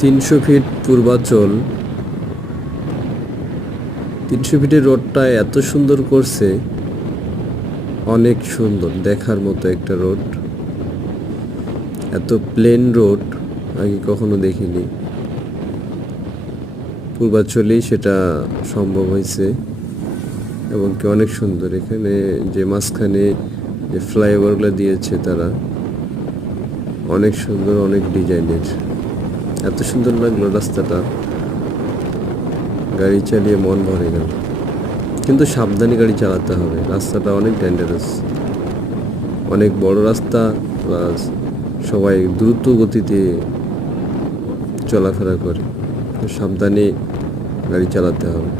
300 fit Purbachal. 300 ফিটের রোডটা এত সুন্দর করছে, অনেক সুন্দর দেখার মতো একটা রোড। এত প্লেন রোড আগে কখনো দেখিনি, পূর্বাচলেই সেটা সম্ভব হয়েছে এবং কি অনেক সুন্দর। এখানে যে মাঝখানে যে ফ্লাইওভারগুলো দিয়েছে তারা, অনেক সুন্দর, অনেক ডিজাইনের। এত সুন্দর লাগলো রাস্তাটা, গাড়ি চালিয়ে মন ভরে গেল। কিন্তু সাবধানে গাড়ি চালাতে হবে, রাস্তাটা অনেক ডেঞ্জারাস, অনেক বড় রাস্তা, প্লাস সবাই দ্রুত গতিতে চলাফেরা করে, সাবধানে গাড়ি চালাতে হবে।